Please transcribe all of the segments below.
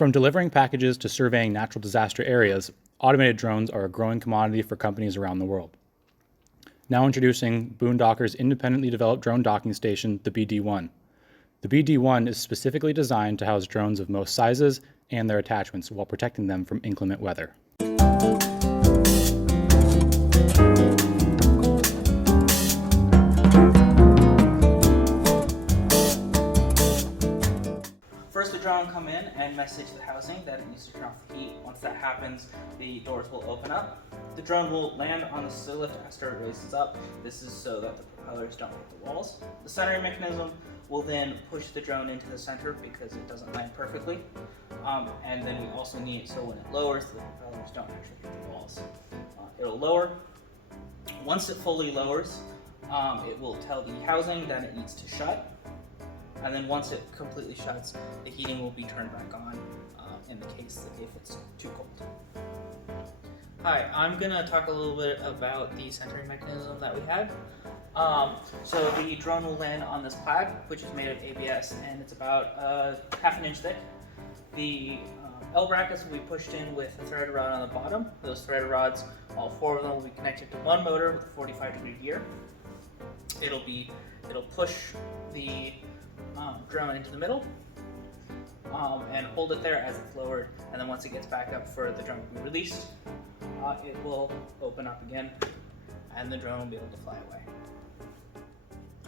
From delivering packages to surveying natural disaster areas, automated drones are a growing commodity for companies around the world. Now introducing Boondocker's independently developed drone docking station, the BD-1. The BD-1 is specifically designed to house drones of most sizes and their attachments while protecting them from inclement weather. First, the drone will come in and message the housing that it needs to turn off the heat. Once that happens, the doors will open up. The drone will land on the scissor lift after it raises up. This is so that the propellers don't hit the walls. The centering mechanism will then push the drone into the center because it doesn't land perfectly. And then we also need it so when it lowers, the propellers don't actually hit the walls. It'll lower. Once it fully lowers, it will tell the housing that it needs to shut. And then once it completely shuts, the heating will be turned back on in the case that if it's too cold. Hi, I'm going to talk a little bit about the centering mechanism that we have. So the drone will land on this plaid, which is made of ABS, and it's about half an inch thick. The L brackets will be pushed in with a threaded rod on the bottom. Those threaded rods, all four of them, will be connected to one motor with a 45-degree gear. It'll push the drone into the middle and hold it there as it's lowered, and then once it gets back up for the drone to be released, it will open up again and the drone will be able to fly away.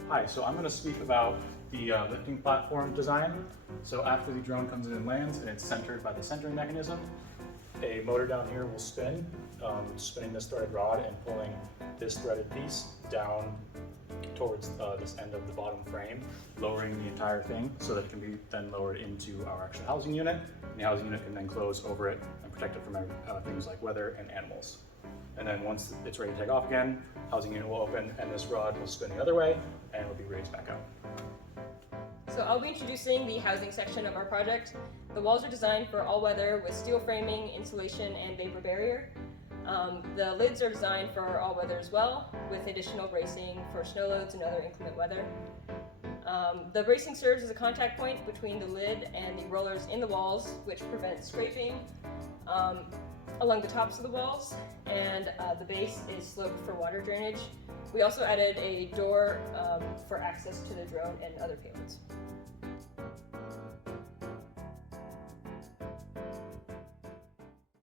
Hi, so I'm going to speak about the lifting platform design. So after the drone comes in and lands and it's centered by the centering mechanism, a motor down here will spin, spinning this threaded rod and pulling this threaded piece down towards this end of the bottom frame, lowering the entire thing so that it can be then lowered into our actual housing unit. And the housing unit can then close over it and protect it from things like weather and animals. And then once it's ready to take off again, housing unit will open and this rod will spin the other way and will be raised back up. So I'll be introducing the housing section of our project. The walls are designed for all weather with steel framing, insulation, and vapor barrier. The lids are designed for all weather as well, with additional bracing for snow loads and other inclement weather. The bracing serves as a contact point between the lid and the rollers in the walls, which prevents scraping along the tops of the walls, and the base is sloped for water drainage. We also added a door for access to the drone and other payloads.